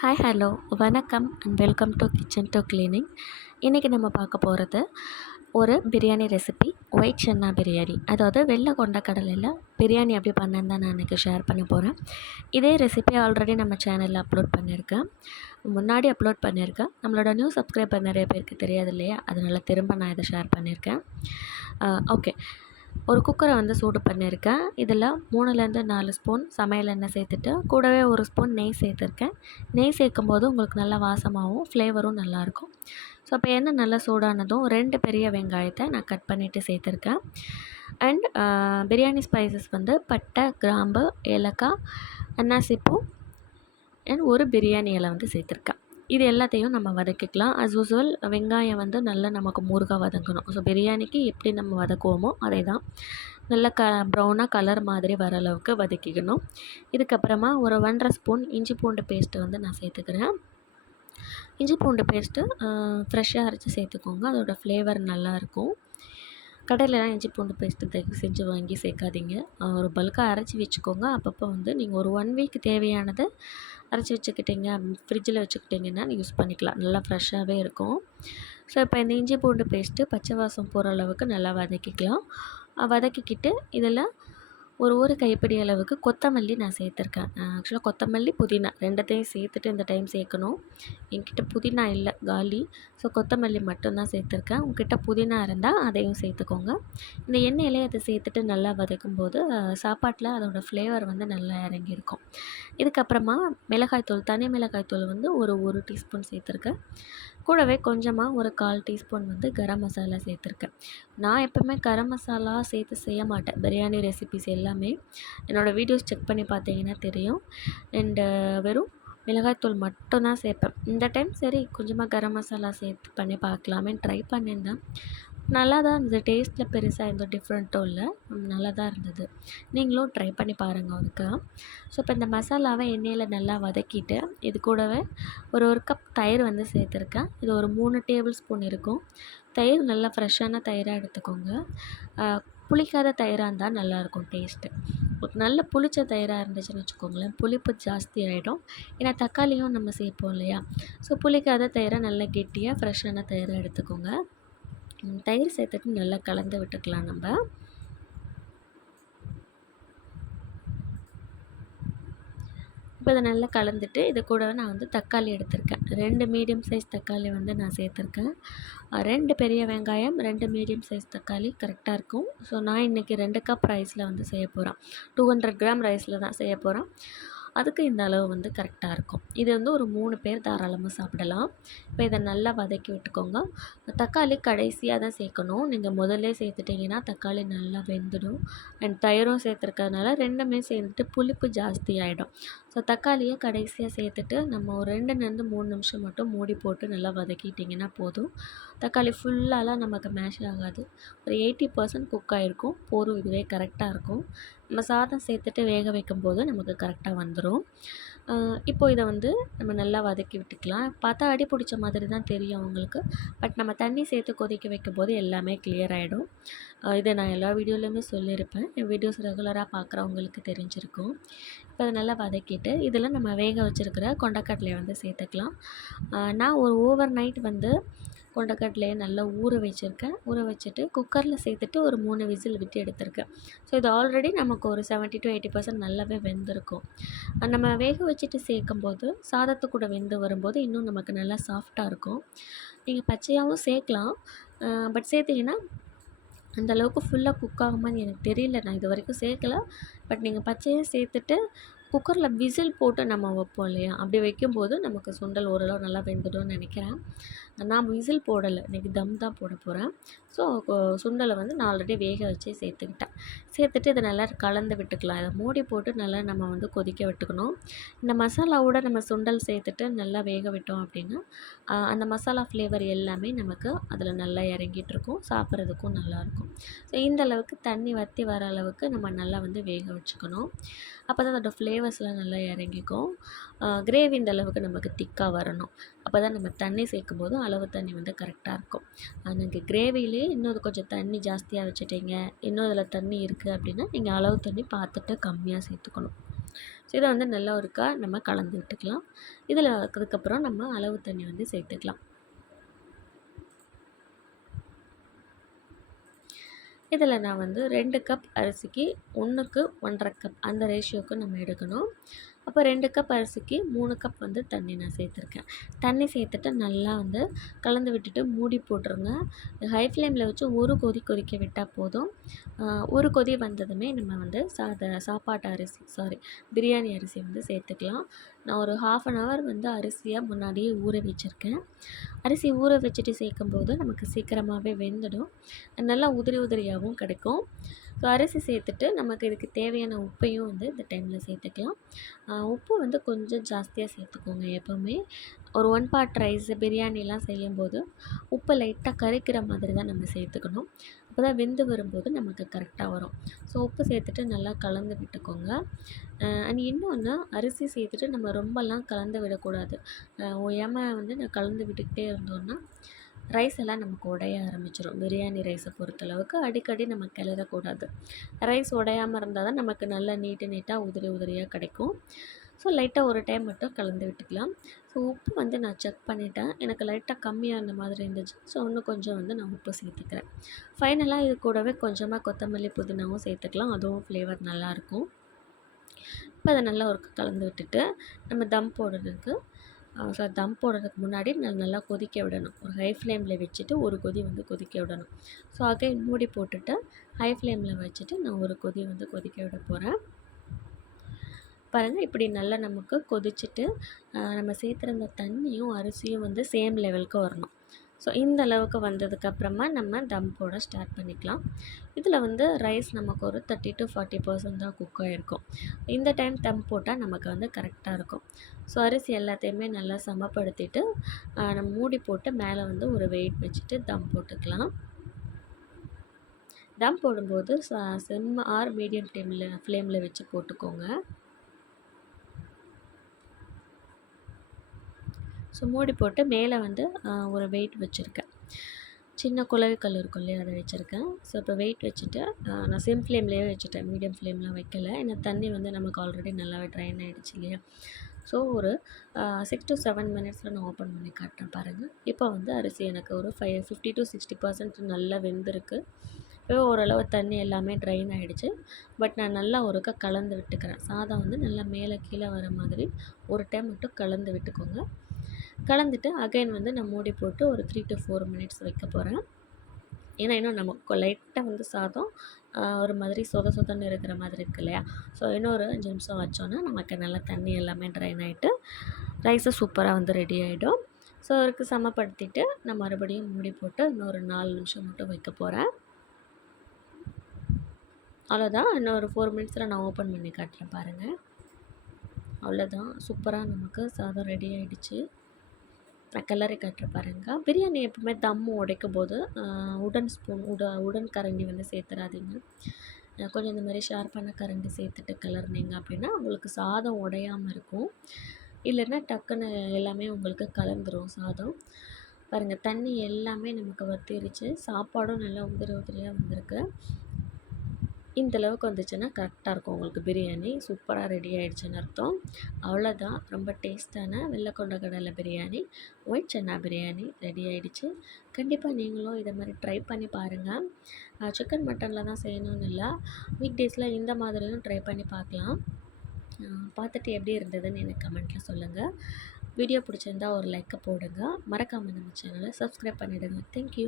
Hi hello வணக்கம் and welcome to kitchen to cleaning இன்றைக்கி நம்ம பார்க்க போகிறது ஒரு பிரியாணி ரெசிபி ஒயிட் சென்னா பிரியாணி அதாவது வெள்ளை கொண்ட கடலையில் பிரியாணி எப்படி பண்ணேன்னு தான் நான் இன்றைக்கி ஷேர் பண்ண போகிறேன் இதே ரெசிபி ஆல்ரெடி நம்ம சேனலில் அப்லோட் பண்ணியிருக்கேன். முன்னாடி அப்லோட் பண்ணியிருக்கேன். நம்மளோட நியூ சப்ஸ்கிரைபர் நிறைய பேருக்கு தெரியாது இல்லையா? அதனால் திரும்ப நான் இதை ஷேர் பண்ணியிருக்கேன். ஓகே ஒரு குக்கரை வந்து சூடு பண்ணியிருக்கேன். இதில் மூணுலேருந்து நாலு ஸ்பூன் சமையல் எண்ணெய் சேர்த்துட்டு கூடவே ஒரு ஸ்பூன் நெய் சேர்த்துருக்கேன். நெய் சேர்க்கும் போது உங்களுக்கு நல்லா வாசமாகவும் ஃப்ளேவரும் நல்லாயிருக்கும். ஸோ அப்போ எண்ணெய் நல்லா சூடானதும் ரெண்டு பெரிய வெங்காயத்தை நான் கட் பண்ணிவிட்டு சேர்த்துருக்கேன். அண்ட் பிரியாணி ஸ்பைசஸ் வந்து பட்டை கிராம்பு ஏலக்காய் அன்னாசிப்பூ அண்ட் ஒரு பிரியாணி இலை வந்து சேர்த்துருக்கேன். இது எல்லாத்தையும் நம்ம வதக்கிக்கலாம். அஸ் யூஸ்வல் வெங்காயம் வந்து நல்லா நமக்கு முருகாக வதங்கணும். ஸோ பிரியாணிக்கு எப்படி நம்ம வதக்குவோமோ அதே தான் நல்லா க ப்ரௌனாக கலர் மாதிரி வர அளவுக்கு வதக்கிக்கணும். இதுக்கப்புறமா ஒரு ஒன்றரை ஸ்பூன் இஞ்சி பூண்டு பேஸ்ட்டு வந்து நான் சேர்த்துக்கிறேன். இஞ்சி பூண்டு பேஸ்ட்டு ஃப்ரெஷ்ஷாக அரைச்சி சேர்த்துக்கோங்க. அதோடய ஃப்ளேவர் நல்லாயிருக்கும் கடையிலலாம் இஞ்சி பூண்டு பேஸ்ட்டு செஞ்சு வாங்கி சேர்க்காதீங்க. ஒரு பல்காக அரைச்சி வச்சுக்கோங்க. அப்பப்போ வந்து நீங்கள் ஒரு ஒன் வீக் தேவையானதை அரைச்சி வச்சுக்கிட்டிங்க ஃப்ரிட்ஜில் வச்சுக்கிட்டிங்கன்னா யூஸ் பண்ணிக்கலாம். நல்லா ஃப்ரெஷ்ஷாகவே இருக்கும். ஸோ இப்போ இந்த இஞ்சி பூண்டு பேஸ்ட்டு பச்சை வாசம் போகிற அளவுக்கு நல்லா வதக்கிக்கலாம். வதக்கிக்கிட்டு இதில் ஒரு ஒரு கைப்பிடி அளவுக்கு கொத்தமல்லி நான் சேர்த்துருக்கேன். ஆக்சுவலாக கொத்தமல்லி புதினா ரெண்டத்தையும் சேர்த்துட்டு இந்த டைம் சேர்க்கணும். என்கிட்ட புதினா இல்லை காலி. ஸோ கொத்தமல்லி மட்டும்தான் சேர்த்துருக்கேன். உங்ககிட்ட புதினா இருந்தால் அதையும் சேர்த்துக்கோங்க. இந்த எண்ணெயிலே அதை சேர்த்துட்டு நல்லா வதக்கும் போது சாப்பாட்டில் அதோடய ஃப்ளேவர் வந்து நல்லா இறங்கியிருக்கும். இதுக்கப்புறமா மிளகாய்த்தூள் தனி மிளகாய்த்தூள் வந்து ஒரு ஒரு டீஸ்பூன் சேர்த்துருக்கேன். கூடவே கொஞ்சமாக ஒரு கால் டீஸ்பூன் வந்து கரம் மசாலா சேர்த்துருக்கேன். நான் எப்போவுமே கரம் மசாலா சேர்த்து செய்ய மாட்டேன். பிரியாணி ரெசிபிஸ் எல்லாமே என்னோடய வீடியோஸ் செக் பண்ணி பார்த்தீங்கன்னா தெரியும். அண்டு வெறும் மிளகாய்த்தூள் மட்டும்தான் சேர்ப்பேன். இந்த டைம் சரி கொஞ்சமாக கரம் மசாலா சேர்த்து பண்ணி பார்க்கலாமேன்னு ட்ரை பண்ணியிருந்தேன் நல்லா தான் இருந்தது. டேஸ்ட்டில் பெருசாக எந்த டிஃப்ரெண்ட்டும் இல்லை. நல்லா தான் இருந்தது. நீங்களும் ட்ரை பண்ணி பாருங்கள் ஒருக்கா ஸோ இப்போ இந்த மசாலாவை எண்ணெயில் நல்லா வதக்கிட்டு இது கூடவே ஒரு ஒரு கப் தயிர் வந்து சேர்த்துருக்கேன். இது ஒரு மூணு டேபிள் ஸ்பூன் இருக்கும். தயிர் நல்லா ஃப்ரெஷ்ஷான தயிராக எடுத்துக்கோங்க. புளிக்காத தயிராக இருந்தால் நல்லாயிருக்கும் டேஸ்ட்டு நல்ல புளிச்ச தயிராக இருந்துச்சுன்னு வச்சுக்கோங்களேன். புளிப்பு ஜாஸ்தி ஆகிடும் ஏன்னா தக்காளியும் நம்ம சேர்ப்போம் இல்லையா? ஸோ புளிக்காத தயிரை நல்லா கெட்டியாக ஃப்ரெஷ்ஷான தயிராக எடுத்துக்கோங்க. தயிர் சேர்த்துட்டு நல்லா கலந்து விட்டுக்கலாம் நம்ம. இப்போ இதை நல்லா கலந்துட்டு இது கூட நான் வந்து தக்காளி எடுத்திருக்கேன். ரெண்டு மீடியம் சைஸ் தக்காளி வந்து நான் சேர்த்துருக்கேன். ரெண்டு பெரிய வெங்காயம் ரெண்டு மீடியம் சைஸ் தக்காளி கரெக்டாக இருக்கும். ஸோ நான் இன்றைக்கி ரெண்டு கப் ரைஸில் வந்து செய்ய போகிறேன் டூ ஹண்ட்ரட் கிராம் ரைஸில் தான் செய்ய போகிறேன் அதுக்கு இந்த அளவு வந்து கரெக்டாக இருக்கும். இது வந்து ஒரு மூணு பேர் தாராளமாக சாப்பிடலாம். இப்போ இதை நல்லா வதக்கி விட்டுக்கோங்க. தக்காளி கடைசியாக தான் சேர்க்கணும். நீங்கள் முதல்ல சேர்த்துட்டிங்கன்னா தக்காளி நல்லா வெந்துடும். அண்ட் தயிரும் சேர்த்துருக்கறதுனால ரெண்டுமே சேர்ந்துட்டு புளிப்பு ஜாஸ்தி ஆகிடும் ஸோ தக்காளியை கடைசியாக சேர்த்துட்டு நம்ம ஒரு ரெண்டுலேருந்து மூணு நிமிஷம் மட்டும் மூடி போட்டு நல்லா வதக்கிட்டிங்கன்னா போதும். தக்காளி ஃபுல்லாலாம் நமக்கு மேஷ் ஆகாது. ஒரு எயிட்டி பர்சன்ட் குக் ஆகிருக்கும் போரும் இதுவே கரெக்டாக இருக்கும். நம்ம சாதம் சேர்த்துட்டு வேக வைக்கும்போது நமக்கு கரெக்டாக வந்துடும் இப்போது இதை வந்து நம்ம நல்லா வதக்கி விட்டுக்கலாம். பார்த்தா அடி பிடிச்ச மாதிரி தான் தெரியும் அவங்களுக்கு. பட் நம்ம தண்ணி சேர்த்து கொதிக்க வைக்கும் போது எல்லாமே கிளியர் ஆகிடும் இதை நான் எல்லா வீடியோலையுமே சொல்லியிருப்பேன். என் வீடியோஸ் ரெகுலராக பார்க்குறவங்களுக்கு தெரிஞ்சிருக்கும். இப்போ அதை நல்லா வதக்கிட்டு இதில் நம்ம வேக வச்சுருக்கிற கொண்டக்கடலையை வந்து சேர்த்துக்கலாம். நான் ஒரு ஓவர் நைட் வந்து கொண்டக்கடலையை நல்லா ஊற வச்சுருக்கேன். ஊற வச்சுட்டு குக்கரில் சேர்த்துட்டு ஒரு மூணு விசில் விட்டு எடுத்திருக்கேன். ஸோ இது ஆல்ரெடி நமக்கு ஒரு செவன்ட்டி டு எயிட்டி பர்சன்ட் நல்லாவே வெந்திருக்கும். நம்ம வேக வச்சுட்டு சேர்க்கும்போது சாதத்து கூட வெந்து வரும்போது இன்னும் நமக்கு நல்லா சாஃப்டாக இருக்கும். நீங்கள் பச்சையாகவும் சேர்க்கலாம். பட் சேர்த்திங்கன்னா அந்தளவுக்கு ஃபுல்லாக குக் ஆகுமான்னு எனக்கு தெரியல. நான் இது வரைக்கும் சேர்க்கல. பட் நீங்கள் பச்சையாக சேர்த்துட்டு குக்கரில் விசில் போட்டு நம்ம வைப்போம் இல்லையா? அப்படி வைக்கும்போது நமக்கு சுண்டல் ஓரளவு நல்லா வெந்துடும்னு நினைக்கிறேன். நான் விசில் போடலை. இன்றைக்கி தம் தான் போட போகிறேன் ஸோ சுண்டலை வந்து நான் ஆல்ரெடி வேக வச்சு சேர்த்துக்கிட்டேன். சேர்த்துட்டு இதை நல்லா கலந்து விட்டுக்கலாம். இதை மூடி போட்டு நல்லா நம்ம வந்து கொதிக்க விட்டுக்கணும். இந்த மசாலாவோட நம்ம சுண்டல் சேர்த்துட்டு நல்லா வேக விட்டோம் அப்படின்னா அந்த மசாலா ஃப்ளேவர் எல்லாமே நமக்கு அதில் நல்லா இறங்கிட்டுருக்கும் சாப்பிட்றதுக்கும் நல்லாயிருக்கும் ஸோ இந்த அளவுக்கு தண்ணி வற்றி வர அளவுக்கு நம்ம நல்லா வந்து வேக வச்சுக்கணும். அப்போ தான் அதோடய ஃப்ளேவர்ஸ்லாம் நல்லா இறங்கிக்கும். கிரேவி இந்த அளவுக்கு நமக்கு திக்காக வரணும். அப்போ தான் நம்ம தண்ணி சேர்க்கும் போதும் அளவு தண்ணி வந்து கரெக்டாக இருக்கும். நீங்கள் கிரேவிலே இன்னொரு கொஞ்சம் தண்ணி ஜாஸ்தியாக வச்சுட்டீங்க. இன்னும் அதில் தண்ணி இருக்குது அப்படின்னா நீங்கள் அளவு தண்ணி பார்த்துட்டு கம்மியாக சேர்த்துக்கணும். ஸோ இதை வந்து நல்லா ஒருக்கா நம்ம கலந்து விட்டுக்கலாம். இதில் அதுக்கப்புறம் நம்ம அளவு தண்ணி வந்து சேர்த்துக்கலாம். இதில் நான் வந்து ரெண்டு கப் அரிசிக்கு ஒன்றுக்கு ஒன்றரை கப் அந்த ரேஷியோவுக்கு நம்ம எடுக்கணும். அப்போ ரெண்டு கப் அரிசிக்கு மூணு கப் வந்து தண்ணி நான் சேர்த்துருக்கேன். தண்ணி சேர்த்துட்டு நல்லா வந்து கலந்து விட்டுட்டு மூடி போட்டுருங்க. ஹை ஃப்ளேமில் வச்சு ஒரு கொதி கொதிக்க விட்டால் போதும். ஒரு கொதி வந்ததுமே நம்ம வந்து சாத சாப்பாட்டு அரிசி சாரி பிரியாணி அரிசி வந்து சேர்த்துக்கலாம். நான் ஒரு ஹாஃப் அன் ஹவர் வந்து அரிசியை முன்னாடியே ஊற வச்சுருக்கேன். அரிசி ஊற வச்சுட்டு சேர்க்கும்போது நமக்கு சீக்கிரமாகவே வெந்துடும். நல்லா உதிரி உதிரியாகவும் கிடைக்கும். ஸோ அரிசி சேர்த்துட்டு நமக்கு இதுக்கு தேவையான உப்பையும் வந்து இந்த டைமில் சேர்த்துக்கலாம். உப்பு வந்து கொஞ்சம் ஜாஸ்தியாக சேர்த்துக்கோங்க எப்போவுமே. ஒரு ஒன் பார்ட் ரைஸ் பிரியாணிலாம் செய்யும்போது உப்பு லைட்டாக கரைக்கிற மாதிரி தான் நம்ம சேர்த்துக்கணும். அப்போ தான் வெந்து வரும்போது நமக்கு கரெக்டாக வரும். ஸோ உப்பு சேர்த்துட்டு நல்லா கலந்து விட்டுக்கோங்க. அண்ட் இன்னொன்று அரிசி சேர்த்துட்டு நம்ம ரொம்பலாம் கலந்து விடக்கூடாது. ஓயாமல் வந்து நான் கலந்து விட்டுக்கிட்டே இருந்தோன்னா ரைஸ் எல்லாம் நமக்கு உடைய ஆரம்பிச்சிடும் பிரியாணி ரைஸை பொறுத்தளவுக்கு அடிக்கடி நம்ம கிளறக்கூடாது. ரைஸ் உடையாமல் இருந்தால் தான் நமக்கு நல்லா நீட்டு நீட்டாக உதிரி உதிரியாக கிடைக்கும். ஸோ லைட்டாக ஒரு டைம் மட்டும் கலந்து விட்டுக்கலாம். ஸோ உப்பு வந்து நான் செக் பண்ணிவிட்டேன் எனக்கு லைட்டாக கம்மியாக இருந்த மாதிரி இருந்துச்சு. ஸோ இன்னும் கொஞ்சம் வந்து நான் உப்பு சேர்த்துக்கிறேன். ஃபைனலாக இது கூடவே கொஞ்சமாக கொத்தமல்லி புதினாவும் சேர்த்துக்கலாம். அதுவும் ஃப்ளேவர் நல்லாயிருக்கும் இப்போ அதை நல்லா ஒரு கலந்து விட்டுட்டு நம்ம தம் போடுறதுக்கு ஸோ தம் போடுறதுக்கு முன்னாடி நான் நல்லா கொதிக்க விடணும். ஒரு ஹை ஃப்ளேமில் வச்சுட்டு ஒரு கொதி வந்து கொதிக்க விடணும். ஸோ அகைன் மூடி போட்டுட்டு ஹை ஃப்ளேமில் வச்சுட்டு நான் ஒரு கொதி வந்து கொதிக்க விட போகிறேன் பாருங்கள் இப்படி நல்லா நமக்கு கொதிச்சுட்டு நம்ம சேர்த்துருந்த தண்ணியும் அரிசியும் வந்து சேம் லெவலுக்கு வரணும். ஸோ இந்த அளவுக்கு வந்ததுக்கப்புறமா நம்ம தம் போட ஸ்டார்ட் பண்ணிக்கலாம். இதில் வந்து ரைஸ் நமக்கு ஒரு தேர்ட்டி டு ஃபார்ட்டி பர்சன்ட் தான் குக் ஆகிருக்கும் இந்த டைம் தம் போட்டால் நமக்கு வந்து கரெக்டாக இருக்கும். ஸோ அரிசி எல்லாத்தையுமே நல்லா சமப்படுத்திட்டு நம்ம மூடி போட்டு மேலே வந்து ஒரு வெயிட் வச்சுட்டு தம் போட்டுக்கலாம். தம் போடும்போது செம் ஆர் மீடியம் ஃப்ளேமில் ஃப்ளேமில் வச்சு போட்டுக்கோங்க. ஸோ மூடி போட்டு மேலே வந்து ஒரு வெயிட் வச்சுருக்கேன். சின்ன குழவிக்கல் இருக்கும் இல்லையா அதை வச்சுருக்கேன். ஸோ இப்போ வெயிட் வச்சுட்டு நான் சிம் ஃப்ளேம்லேயே வச்சுட்டேன். மீடியம் ஃப்ளேம்லாம் வைக்கல. ஏன்னா தண்ணி வந்து நமக்கு ஆல்ரெடி நல்லாவே ட்ரைன் ஆகிடுச்சு இல்லையா. ஸோ ஒரு சிக்ஸ் டு செவன் மினிட்ஸில் நான் ஓப்பன் பண்ணி காட்டுறேன் பாருங்கள் இப்போ வந்து அரிசி எனக்கு ஒரு five fifty to sixty percent நல்லா வெந்திருக்கு. இப்போ ஓரளவு தண்ணி எல்லாமே ட்ரைன் ஆகிடுச்சு பட் நான் நல்லா ஒருக்கா கலந்து விட்டுக்கிறேன். சாதம் வந்து நல்லா மேலே கீழே வர மாதிரி ஒரு டைம் மட்டும் கலந்து விட்டுக்கோங்க. கலந்துட்டு அகைன் வந்து நான் மூடி போட்டு ஒரு த்ரீ டு ஃபோர் மினிட்ஸ் வைக்க போகிறேன் ஏன்னா இன்னும் நமக்கு லைட்டாக வந்து சாதம் ஒரு மாதிரி சொத சொதன்னு இருக்கிற மாதிரி இருக்கு இல்லையா? ஸோ இன்னொரு அஞ்சு நிமிஷம் வச்சோன்னா நமக்கு நல்லா தண்ணி எல்லாமே ட்ரைன் ஆகிட்டு ரைஸை சூப்பராக வந்து ரெடி ஆகிடும் ஸோ அதுக்கு சமப்படுத்திட்டு நான் மறுபடியும் மூடி போட்டு இன்னொரு நாலு நிமிஷம் மட்டும் வைக்க போகிறேன் அவ்வளோதான் இன்னொரு ஃபோர் மினிட்ஸில் நான் ஓப்பன் பண்ணி காட்டுறேன் பாருங்கள் அவ்வளோதான் சூப்பராக நமக்கு சாதம் ரெடி ஆகிடுச்சு நான் கட்டுற பாருங்க. பிரியாணி எப்பவுமே தம் உடைக்கும் போது உடன் ஸ்பூன் உட உடன் கரண்டி வந்து சேர்த்துறாதீங்க. கொஞ்சம் இந்த மாதிரி ஷார்ப்பான கரண்டி சேர்த்துட்டு கலர்னீங்க அப்படின்னா உங்களுக்கு சாதம் உடையாமல் இருக்கும். இல்லைன்னா டக்குன்னு எல்லாமே உங்களுக்கு கலந்துரும் சாதம். பாருங்கள் தண்ணி எல்லாமே நமக்கு வத்திருச்சு. சாப்பாடும் நல்லா உதிரி உதிரியாக வந்திருக்கு. இந்தளவுக்கு வந்துச்சுன்னா கரெக்டாக இருக்கும் உங்களுக்கு பிரியாணி. சூப்பராக ரெடி ஆகிடுச்சின்னு அர்த்தம். அவ்வளோதான் ரொம்ப டேஸ்ட்டான வெள்ளைக்கொண்ட கடலை பிரியாணி ஒயிட் சன்னா பிரியாணி ரெடி ஆகிடுச்சு கண்டிப்பாக நீங்களும் இதை மாதிரி ட்ரை பண்ணி பாருங்கள் சிக்கன் மட்டனில் தான் செய்யணும்னு இல்லை. வீக் டேஸில் இந்த மாதிரியும் ட்ரை பண்ணி பார்க்கலாம். பார்த்துட்டு எப்படி இருந்ததுன்னு எனக்கு கமெண்ட்டில் சொல்லுங்கள் வீடியோ பிடிச்சிருந்தா ஒரு லைக்கை போடுங்க. மறக்காமல் நம்ம சேனலை சப்ஸ்கிரைப் பண்ணிவிடுங்க தேங்க்யூ